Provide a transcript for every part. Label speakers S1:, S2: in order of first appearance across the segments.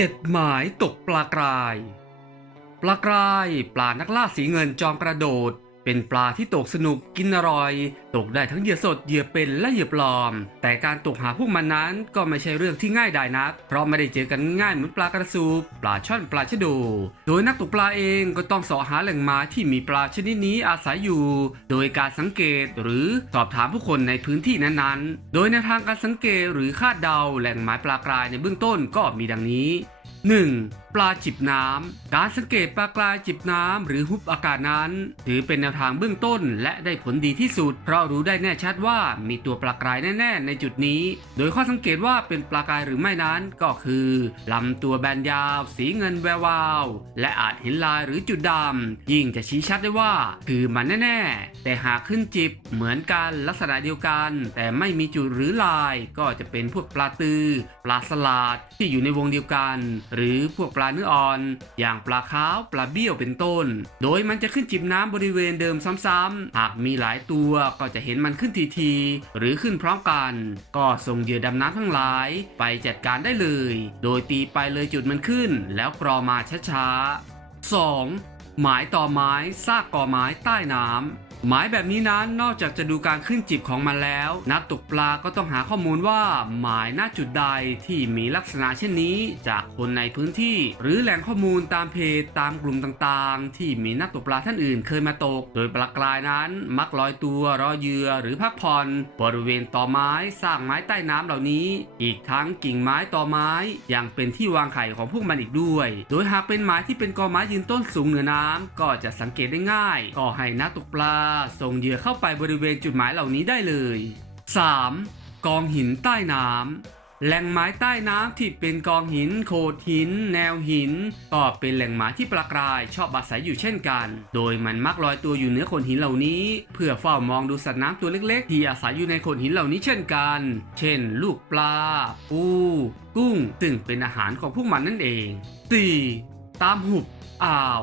S1: เจ็ดหมายตกปลากราย ปลากรายปลานักล่าสีเงินจอมกระโดด เป็นปลาที่ตกสนุกกินอร่อย ตกได้ทั้งเหยื่อสดเหยื่อเป็นและเหยื่อปลอม แต่การตกหาพวกมันนั้นก็ไม่ใช่เรื่องที่ง่ายดายนัก เพราะไม่ได้เจอกันง่ายเหมือนปลากระสูบปลาช่อนปลาชะโด โดยนักตกปลาเองก็ต้องสาะหาแหล่งมาที่มีปลาชนิดนี้อาศัยอยู่ โดยการสังเกตหรือสอบถามผู้คนในพื้นที่นั้นๆ โดยในวทางการสังเกตหรือคาดเดาแหล่งหมายปลากรายในเบื้องต้นก็มีดังนี้ 1. ปลาจิบน้ำ การสังเกตปลากรายจิบน้ำหรือฮุบอากาศนั้น ถือเป็นแนวทางเบื้องต้น และได้ผลดีที่สุด เพราะรู้ได้แน่ชัดว่ามีตัวปลากรายแน่ ๆ ในจุดนี้ โดยข้อสังเกตว่าเป็นปลากรายหรือไม่นั้นก็คือลำตัวแบนยาว สีเงินแวววาว และอาจเห็นลายหรือจุดดำยิ่งจะชี้ชัดได้ว่า คือมันแน่ ๆ แต่หากขึ้นจิบเหมือนกันลักษณะเดียวกัน แต่ไม่มีจุดหรือลายก็จะเป็นพวกปลาตือปลาสลาดที่อยู่ในวงเดียวกันหรือพวกปลาเนื้ออ่อน อย่างปลาขาวปลาเบี้ยวเป็นต้น โดยมันจะขึ้นจิบน้ำบริเวณเดิมซ้ำๆหากมีหลายตัวก็จะเห็นมันขึ้นทีๆหรือขึ้นพร้อมกัน ก็ส่งเหยื่อดำน้ำทั้งหลายไปจัดการได้เลย โดยตีไปเลยจุดมันขึ้น แล้วกรอมาช้าๆ 2. หมายต่อไม้ซากกอไม้ใต้น้ำ หมายแบบนี้นั้นนอกจากจะดูการขึ้นจิบของมันแล้ว นักตกปลาก็ต้องหาข้อมูลว่าหมายณจุดใดที่มีลักษณะเช่นนี้ จากคนในพื้นที่ หรือแหล่งข้อมูลตามเพจตามกลุ่มต่างๆ ที่มีนักตกปลาท่านอื่นเคยมาตก โดยปลากรายนั้นมักลอยตัวรอเหยื่อหรือพักผ่อนบริเวณต่อไม้สร้างไม้ใต้น้ำเหล่านี้ อีกทั้งกิ่งไม้ต่อไม้ยังเป็นที่วางไข่ของพวกมันอีกด้วย โดยหากเป็นไม้ที่เป็นกอไม้ยืนต้นสูงเหนือน้ำก็จะสังเกตได้ง่าย ก็ให้นักตกปลาส่งเหยื่อเข้าไปบริเวณจุดหมายเหล่านี้ได้เลย 3. กองหินใต้น้ำแหล่งไม้ใต้น้ำที่เป็นกองหิน โขดหิน แนวหิน ก็เป็นแหล่งหมายที่ปลากรายชอบอาศัยอยู่เช่นกัน โดยมันมักลอยตัวอยู่เหนือโขดหินเหล่านี้ เพื่อเฝ้ามองดูสัตว์น้ำตัวเล็ก ๆ ที่อาศัยอยู่ในโขดหินเหล่านี้เช่นกัน เช่น ลูกปลา ปู กุ้งซึ่งเป็นอาหารของพวกมันนั่นเอง 4. ตามหุบ อ่าว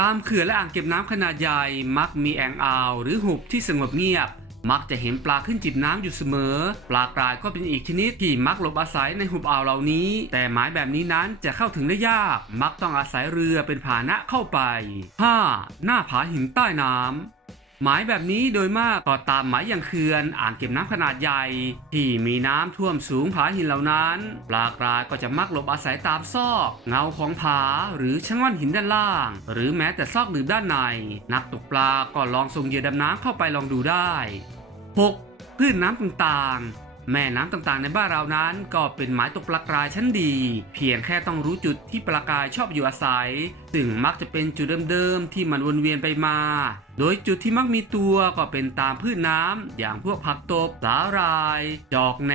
S1: ตามเขื่อนและอ่างเก็บน้ำขนาดใหญ่มักมีแอ่งอ่าวหรือหุบที่สงบเงียบ มักจะเห็นปลาขึ้นจิบน้ำอยู่เสมอ ปลากรายก็เป็นอีกชนิดที่มักหลบอาศัยในหุบอ่าวเหล่านี้ แต่หมายแบบนี้นั้นจะเข้าถึงได้ยาก มักต้องอาศัยเรือเป็นพาหนะเข้าไป 5. หน้าผาหินใต้น้ำ หมายแบบนี้โดยมากก็ตามหมายอย่างเขื่อนอ่างเก็บน้ำขนาดใหญ่ ที่มีน้ำท่วมสูงผาหินเหล่านั้น ปลากรายก็จะมักหลบอาศัยตามซอก เงาของผาหรือชะงว่านหินด้านล่าง หรือแม้แต่ซอกหลืบด้านใน นักตกปลาก็ลองส่งเหยื่อดำน้ำเข้าไปลองดูได้ 6. พืชน้ำต่างๆ แม่น้ำต่างๆในบ้านเรานั้นก็เป็นหมายตกปลากรายชั้นดี เพียงแค่ต้องรู้จุดที่ปลากรายชอบอยู่อาศัย ซึ่งมักจะเป็นจุดเดิมๆที่มันวนเวียนไปมา โดยจุดที่มักมีตัวก็เป็นตามพืชน้ำอย่างพวกผักตบสาหร่าย ดอกแหน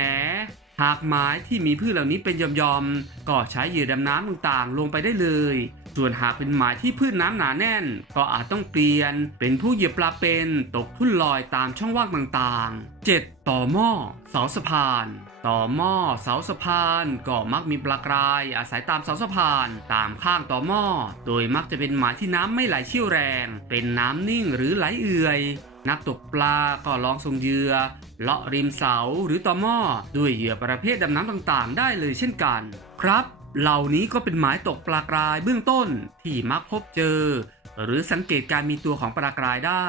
S1: หากไม้ที่มีพืชเหล่านี้เป็นยอมๆก็ใช้เหยื่อดำน้ำต่างๆ ลงไปได้เลย ส่วนหากเป็นหมายที่พืชน้ำหนาแน่น ก็อาจต้องเปลี่ยน เป็นผู้เหยียบปลาเป็นตกทุ่นลอยตามช่องว่างต่างๆ 7. ต่อหม้อเสาสะพาน ต่อหม้อเสาสะพานก็มักมีปลากราย อาศัยตามเสาสะพาน ตามข้างต่อหม้อ โดยมักจะเป็นหมายที่น้ำไม่ไหลเชี่ยวแรง เป็นน้ำนิ่งหรือไหลเอื่อยนักตกปลาก็ลองส่งเหยื่อเลาะริมเสาหรือต่อหม้อด้วยเหยื่อประเภทดำน้ำต่างๆ ได้เลยเช่นกัน ครับ เหล่านี้ก็เป็นหมายตกปลากรายเบื้องต้นที่มักพบเจอ หรือสังเกตการมีตัวของปลากรายได้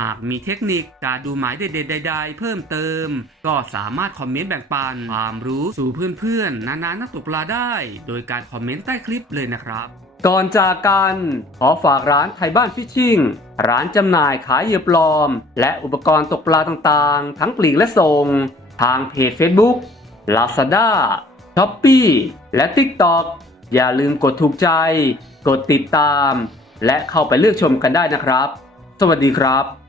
S1: หากมีเทคนิคการดูหมายเด็ดๆใดๆเพิ่มเติม ก็สามารถคอมเมนต์แบ่งปันความรู้สู่เพื่อนๆ นานานักตกปลาได้ โดยการคอมเมนต์ใต้คลิปเลยนะครับก่อนจากกัน ขอฝากร้านไทยบ้านฟิชชิ่ง ร้านจำหน่ายขายเหยื่อปลอม และอุปกรณ์ตกปลาต่างๆ ทั้งปลีกและส่ง ทางเพจ Facebook Lazada s h อ p e e และ TikTok อย่าลืมกดถูกใจ กดติดตาม และเข้าไปเลือกชมกันได้นะครับ สวัสดีครับ